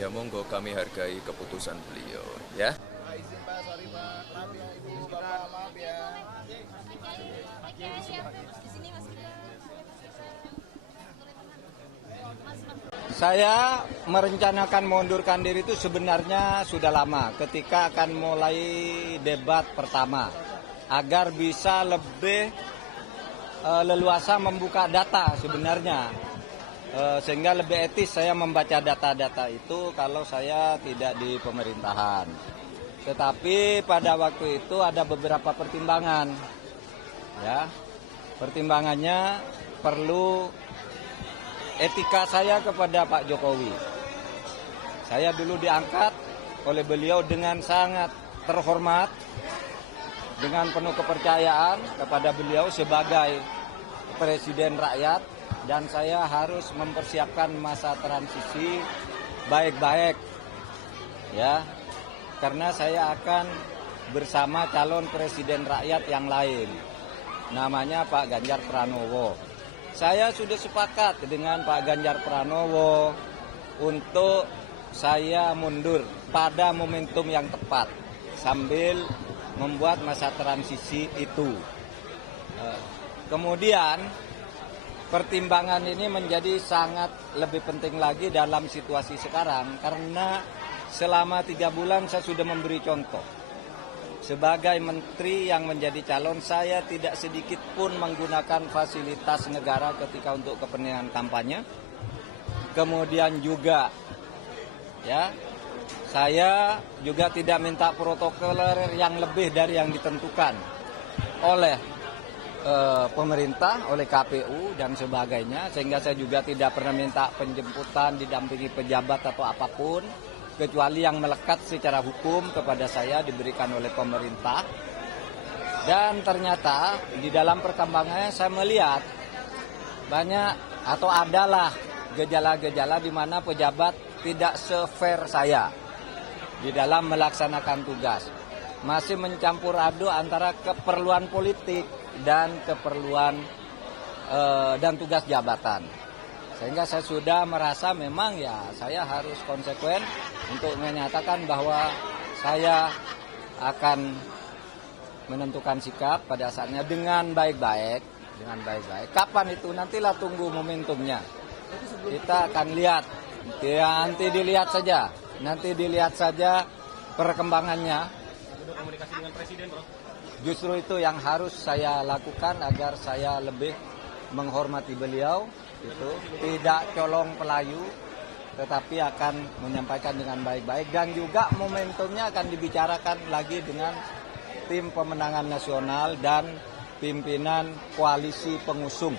Ya monggo, kami hargai keputusan beliau ya. Izin Pak, sorry Pak, maaf ya Ibu, Bapak, maaf ya. Saya merencanakan mengundurkan diri itu sebenarnya sudah lama ketika akan mulai debat pertama agar bisa lebih leluasa membuka data sebenarnya sehingga lebih etis saya membaca data-data itu kalau saya tidak di pemerintahan. Tetapi pada waktu itu ada beberapa pertimbangan, ya. Pertimbangannya perlu etika saya kepada Pak Jokowi. Saya dulu diangkat oleh beliau dengan sangat terhormat, dengan penuh kepercayaan kepada beliau sebagai presiden rakyat, dan saya harus mempersiapkan masa transisi baik-baik, ya, karena saya akan bersama calon presiden rakyat yang lain, namanya Pak Ganjar Pranowo. Saya sudah sepakat dengan Pak Ganjar Pranowo untuk saya mundur pada momentum yang tepat sambil membuat masa transisi itu. Kemudian pertimbangan ini menjadi sangat lebih penting lagi dalam situasi sekarang karena selama 3 bulan saya sudah memberi contoh. Sebagai menteri yang menjadi calon, saya tidak sedikit pun menggunakan fasilitas negara ketika untuk kepentingan kampanye. Kemudian juga, ya, saya juga tidak minta protokoler yang lebih dari yang ditentukan oleh pemerintah, oleh KPU dan sebagainya. Sehingga saya juga tidak pernah minta penjemputan, didampingi pejabat atau apapun, kecuali yang melekat secara hukum kepada saya diberikan oleh pemerintah. Dan ternyata di dalam perkembangannya saya melihat banyak atau adalah gejala-gejala di mana pejabat tidak se-fair saya di dalam melaksanakan tugas. Masih mencampur aduk antara keperluan politik dan keperluan dan tugas jabatan. Sehingga saya sudah merasa memang ya saya harus konsekuen untuk menyatakan bahwa saya akan menentukan sikap pada saatnya dengan baik-baik. Kapan itu nantilah tunggu momentumnya. Kita akan lihat. Ya, nanti dilihat saja perkembangannya. Sudah komunikasi dengan Presiden, Bro? Justru itu yang harus saya lakukan agar saya lebih menghormati beliau. Itu tidak colong pelayu, tetapi akan menyampaikan dengan baik-baik, dan juga momentumnya akan dibicarakan lagi dengan tim pemenangan nasional dan pimpinan koalisi pengusung.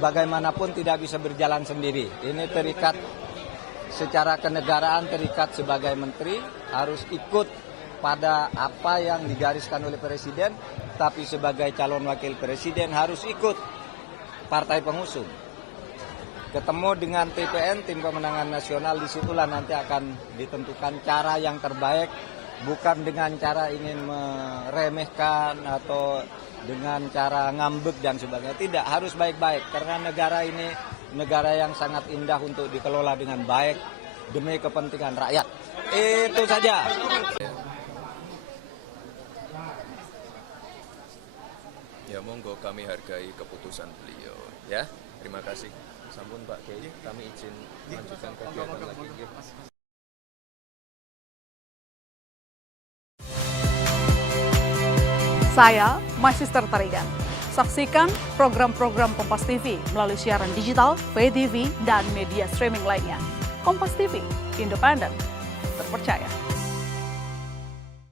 Bagaimanapun tidak bisa berjalan sendiri. Ini terikat secara kenegaraan, terikat sebagai menteri harus ikut pada apa yang digariskan oleh presiden, tapi sebagai calon wakil presiden harus ikut partai pengusung. Ketemu dengan TPN, tim pemenangan nasional, disitulah nanti akan ditentukan cara yang terbaik, bukan dengan cara ingin meremehkan atau dengan cara ngambek dan sebagainya. Tidak, harus baik-baik, karena negara ini negara yang sangat indah untuk dikelola dengan baik demi kepentingan rakyat. Itu saja. Ya monggo, kami hargai keputusan beliau ya. Terima kasih. Sampun Pak Kiai, kami izin melanjutkan kegiatan lagi. Saya Magister Tarigan. Saksikan program-program Kompas TV melalui siaran digital, pay TV, dan media streaming lainnya. Kompas TV, independen, terpercaya.